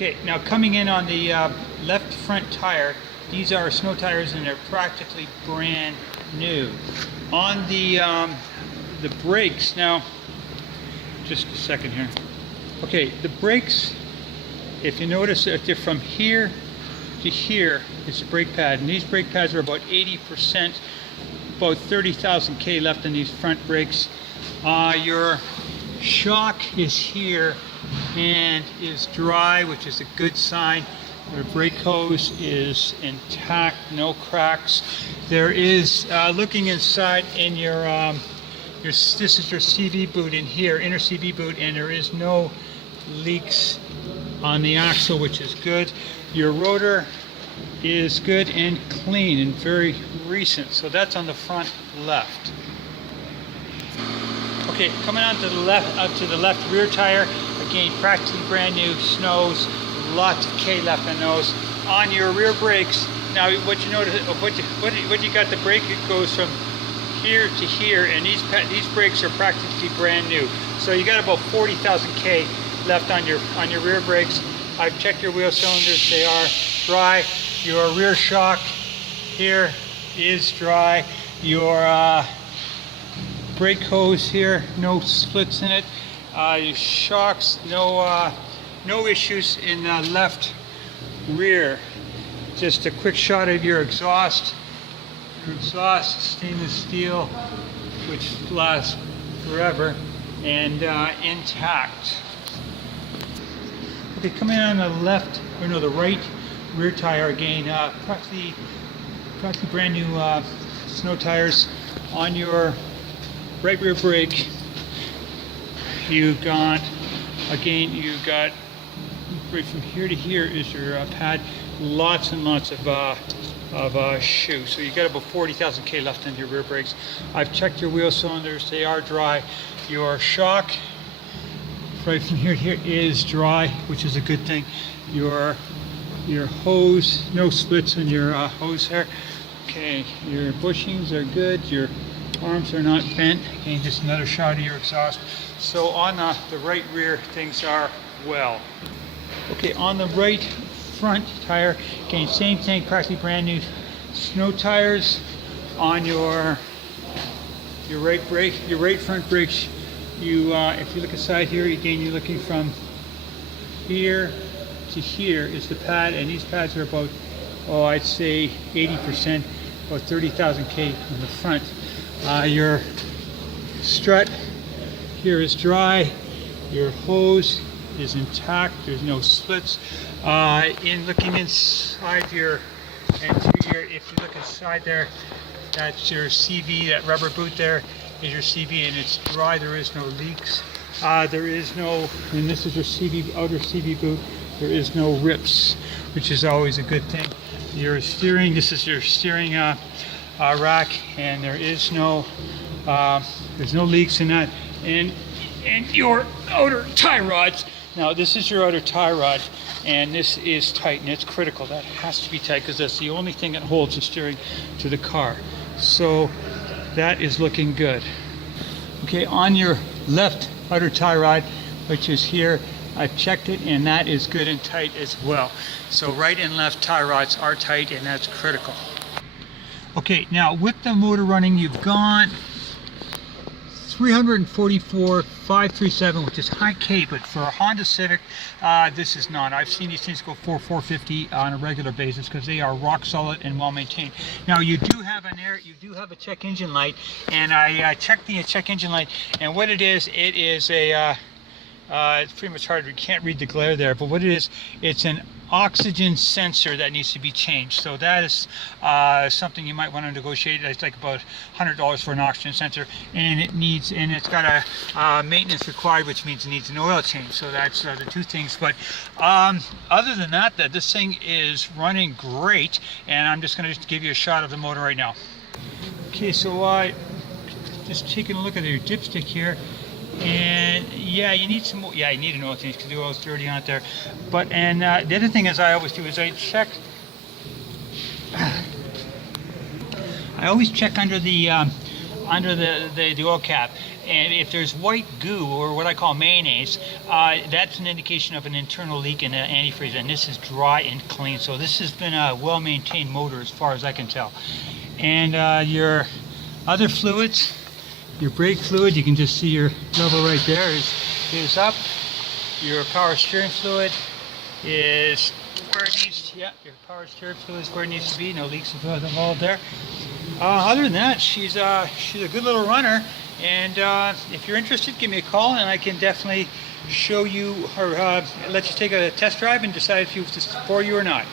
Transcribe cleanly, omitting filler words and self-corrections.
Okay, now coming in on the left front tire, these are snow tires and they're practically brand new. On the brakes, now, just a second here. Okay, the brakes, if you notice that they're from here to here, it's a brake pad, and these brake pads are about 80%, about 30,000 K left in these front brakes. Your shock is here and is dry, which is a good sign. Your brake hose is intact, no cracks. There is, looking inside in your, this is your CV boot in here, inner CV boot, and there is no leaks on the axle, which is good. Your rotor is good and clean and very recent, so that's on the front left. Okay, coming on to the left, up to the left rear tire, again practically brand new, snows, lots of K left on those. On your rear brakes, now what you notice, what you got, the brake, it goes from here to here, and these brakes are practically brand new. So you got about 40,000 K left on your rear brakes. I've checked your wheel cylinders, they are dry. Your rear shock here is dry. Your brake hose here, no splits in it. Your shocks, no issues in the left rear. Just a quick shot of your exhaust. Your exhaust, stainless steel, which lasts forever, and intact. Okay, coming on the left, or no, the right rear tire again, practically brand new snow tires. On your right rear brake, you've got, again, you've got right from here to here is your pad, lots and lots of shoe. So you got about 40,000 K left in your rear brakes. I've checked your wheel cylinders, they are dry. Your shock right from here to here is dry, which is a good thing. Your hose, no splits in your hose there. Okay, your bushings are good, your arms are not bent. Again, just another shot of your exhaust. So on the right rear, things are well. Okay, on the right front tire, again, same thing, practically brand new snow tires. On your right brake, your right front brakes, you if you look aside here, again, you're looking from here to here is the pad, and these pads are about, oh, I'd say 80%, about 30,000 K in the front. Your strut here is dry. Your hose is intact. There's no splits. In looking inside your interior, if you look inside there, that's your CV. That rubber boot there is your CV, and it's dry. There is no leaks. There is no, and this is your CV, outer CV boot. There is no rips, which is always a good thing. Your steering, this is your steering rack, and there is no, there's no leaks in that. And your outer tie rods. Now this is your outer tie rod, and this is tight, and it's critical. That has to be tight because that's the only thing that holds the steering to the car. So that is looking good. Okay, on your left outer tie rod, which is here, I've checked it, and that is good and tight as well. So right and left tie rods are tight, and that's critical. Okay, now with the motor running, you've got 344 537, which is high K, but for a Honda Civic, this is not. I've seen these things go 450 on a regular basis because they are rock solid and well maintained. Now you do have a check engine light, and I checked the check engine light, and what it is a it's pretty much hard, we can't read the glare there, but what it is, it's an oxygen sensor that needs to be changed. So that is something you might want to negotiate. It's like about $100 for an oxygen sensor, and it's got a maintenance required, which means it needs an oil change. So that's the two things. But other than that, this thing is running great, and I'm just going to give you a shot of the motor right now. Okay, so just taking a look at your dipstick here. And yeah, you need some more. Yeah, you need an oil change because the oil's dirty on it there. But the other thing is I always do is I always check under the under the oil cap. And if there's white goo, or what I call mayonnaise, that's an indication of an internal leak in the antifreeze, and this is dry and clean. So this has been a well-maintained motor as far as I can tell. And your other fluids, your brake fluid, you can just see your level right there is up. Your power steering fluid is where it needs to, yeah, your power steering fluid is where it needs to be. No leaks involved there. Other than that, she's a good little runner, and if you're interested, give me a call and I can definitely show you or let you take a test drive and decide if it's for you or not.